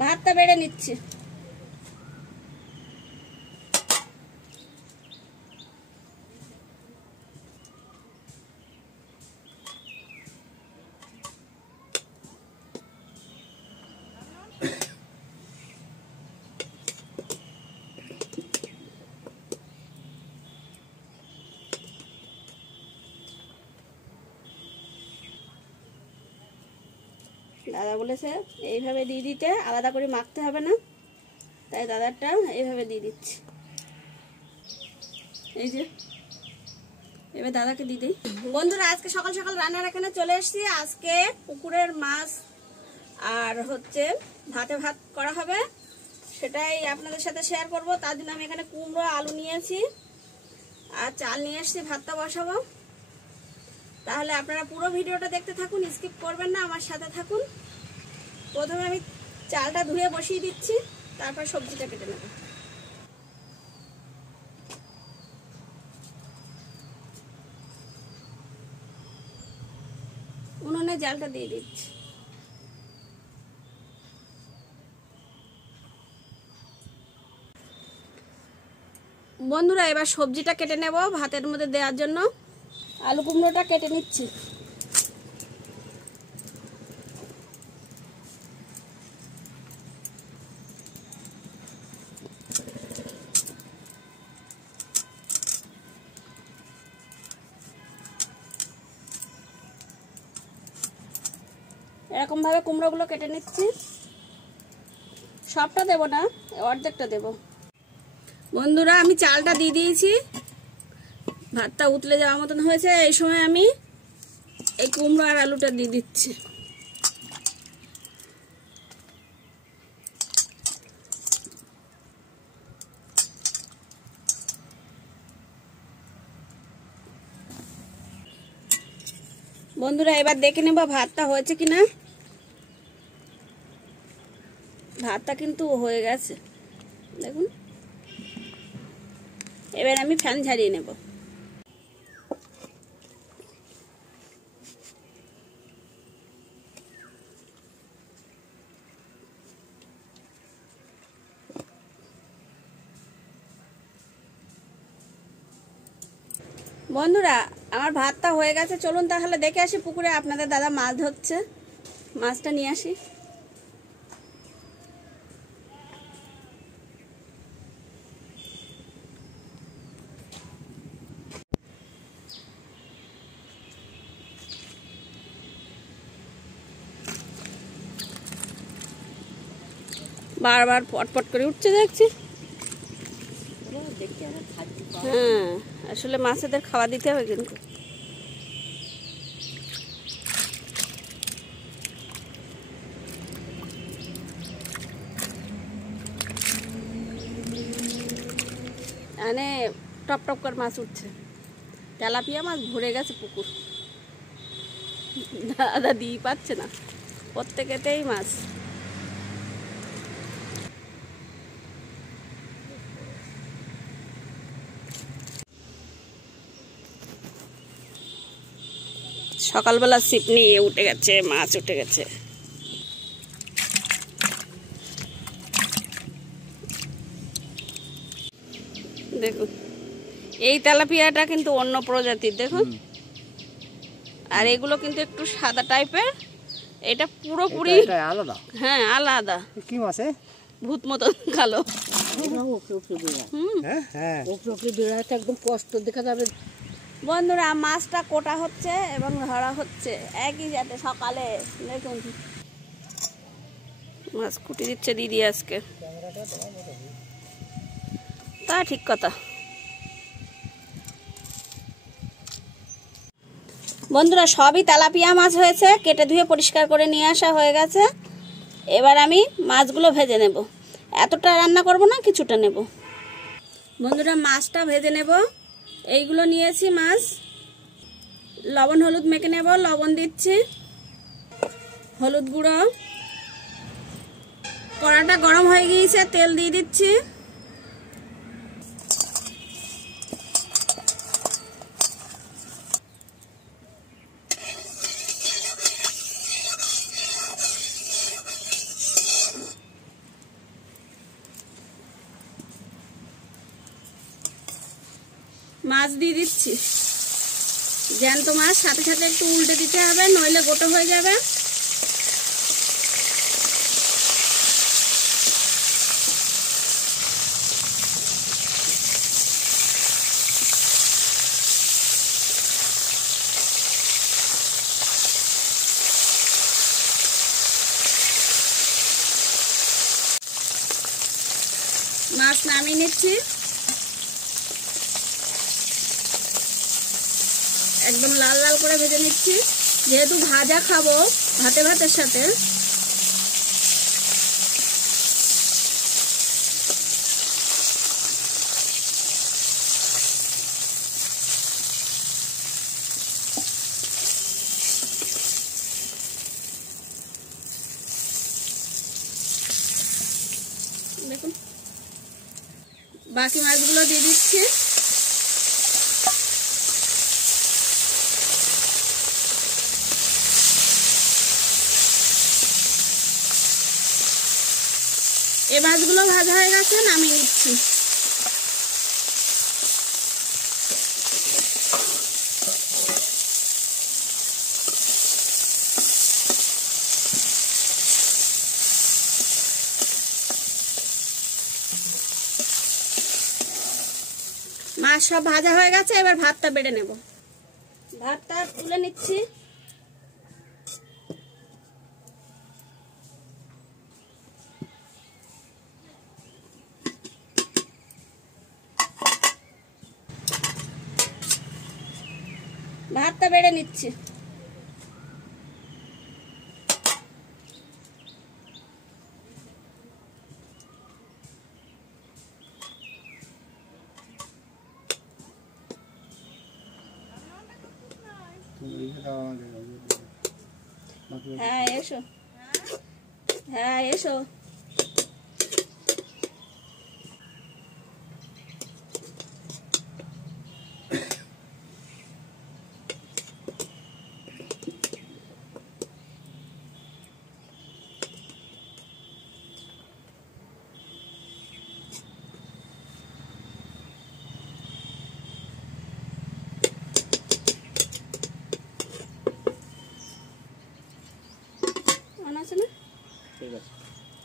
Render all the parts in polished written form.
ভাতটা বেড়ে নিচ্ছি। দাদা বলেছে এইভাবে দিয়ে দিতে, আলাদা করে মাখতে হবে না, তাই দাদারটা এইভাবে দিয়ে দিচ্ছি। এই যে এবার দাদাকে দিয়ে দিই। বন্ধুরা আজকে সকাল সকাল রান্নার এখানে চলে এসেছি। আজকে পুকুরের মাছ আর হচ্ছে ভাতে ভাত করা হবে, সেটাই আপনাদের সাথে শেয়ার করব। তার জন্য আমি এখানে কুমড়ো আলু নিয়েছি আর চাল নিয়ে এসেছি, ভাতটা বসাবো। তাহলে আপনারা পুরো ভিডিওটা দেখতে থাকুন, স্কিপ করবেন না, আমার সাথে থাকুন। প্রথমে আমি চালটা ধুয়ে বসিয়ে দিচ্ছি, তারপর সবজিটা কেটে নেব। উনুনে জালটা দিয়ে দিচ্ছি। বন্ধুরা এবার সবজিটা কেটে নেব ভাতের মধ্যে দেওয়ার জন্য। আলু কুমড়োটা কেটে নিচ্ছি। এরকম ভাবে কুমড়োগুলো কেটে নিচ্ছি। সবটা দেব না, অর্ধেকটা দেব। বন্ধুরা আমি চালটা দিয়ে দিয়েছি, ভাতটা উতলে যাওয়ার মতন হয়েছে। এই সময় আমি এই কুমড়ো আর আলুটা দিয়ে দিচ্ছি। বন্ধুরা এবার দেখে নেব ভাতটা হয়েছে কিনা। ভাতটা কিন্তু হয়ে গেছে, দেখুন। এবার আমি ফ্যান ঝাড়িয়ে নেব। বন্ধুরা আমার ভাতটা হয়ে গেছে, চলুন তাহলে দেখে আসি পুকুরে আপনাদের দাদা মাছ ধরছে। মাছটা নিয়ে আসি। বারবার পটপট করে উঠছে দেখছি। হ্যাঁ আসলে মাছেদের খাওয়া দিতে হবে কিন্তু। মানে টপ টপ করে মাছ উঠছে, তেলাপিয়া মাছ ভরে গেছে পুকুর। দাদা দিয়ে পাচ্ছে না, প্রত্যেকেতেই মাছ। সকালবেলা ছিপ নিয়ে উঠে গেছে, মাছ উঠে গেছে। দেখুন এই তেলাপিয়াটা কিন্তু অন্য প্রজাতির, দেখুন। আর এগুলো কিন্তু একটু সাদা টাইপের, এটা পুরোপুরি আলাদা। হ্যাঁ আলাদা। কি মাছ? ভূত মতন কালো। একদম কষ্ট দেখা যাবে। বন্ধুরা মাছটা কোটা হচ্ছে এবং ধরা হচ্ছে একই সাথে সকালে। দেখুন মাছ কুটি দিচ্ছে দিদি আজকে, তা ঠিক কথা। বন্ধুরা সবই তেলাপিয়া মাছ হয়েছে, কেটে ধুয়ে পরিষ্কার করে নিয়ে আসা হয়ে গেছে। এবার আমি মাছগুলো ভেজে নেব। এতটা রান্না করব না, কিছুটা নেব। বন্ধুরা মাছটা ভেজে নেব। এইগুলো নিয়েছি মাছ, লবণ হলুদ মেখে নেব। লবণ দিচ্ছি, হলুদ গুঁড়ো। কড়াটা গরম হয়ে গিয়েছে, তেল দিয়ে দিচ্ছি। মাছ দিয়ে দিচ্ছি। জ্যান্ত মাছ, সাথে সাথে একটু উল্টে দিতে হবে, নইলে গোটা হয়ে যাবে। মাছ নামিয়ে নিচ্ছি, একদম লাল লাল করে ভেজে নিচ্ছি। যেহেতু ভাজা খাবো ভাতের সাথে, দেখুন বাকি মাছগুলো দিয়ে দিচ্ছি। এই মাছগুলো ভাজা হয়ে গেছে, নামিয়ে নিচ্ছি। মাছ সব ভাজা হয়ে গেছে, এবার ভাতটা বেড়ে নেব। ভাতটা তুলে নিচ্ছি। ভাতটা বেড়ে নিচ্ছি। হ্যাঁ এসো, হ্যাঁ এসো।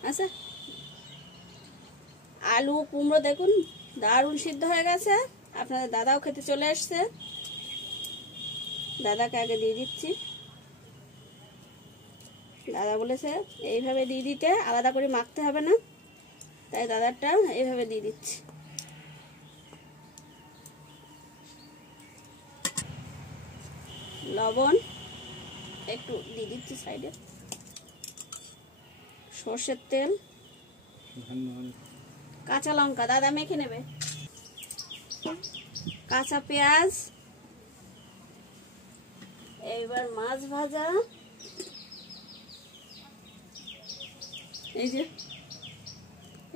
আচ্ছা, আলু কুমড়ো দেখুন দারুণ সিদ্ধ হয়ে গেছে। আপনাদের দাদাও খেতে চলে আসছে, দাদাকে আগে দিয়ে দিচ্ছি। দাদা বলেছে এইভাবে দিয়ে দিতে, আলাদা করে মাখতে হবে না, তাই দাদারটা এইভাবে দিয়ে দিচ্ছি। লবণ একটু দিয়ে দিচ্ছি সাইডে, সর্ষের তেল, কাঁচা লঙ্কা দাদা মেখে নেবে, কাঁচা পেঁয়াজ, এইবার মাছ ভাজা, এই যে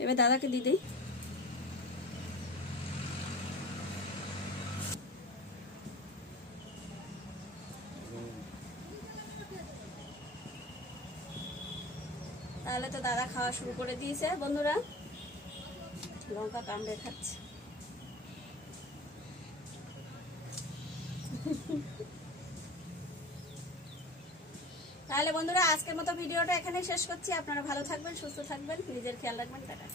এবার দাদাকে দিয়ে দিই। তাহলে তো দাদা খাওয়া শুরু করে দিয়েছে। বন্ধুরা লঙ্কা কামড়ে খাচ্ছে। তাহলে বন্ধুরা আজকের মতো ভিডিওটা এখানেই শেষ করছি। আপনারা ভালো থাকবেন, সুস্থ থাকবেন, নিজের খেয়াল রাখবেন। টাটা।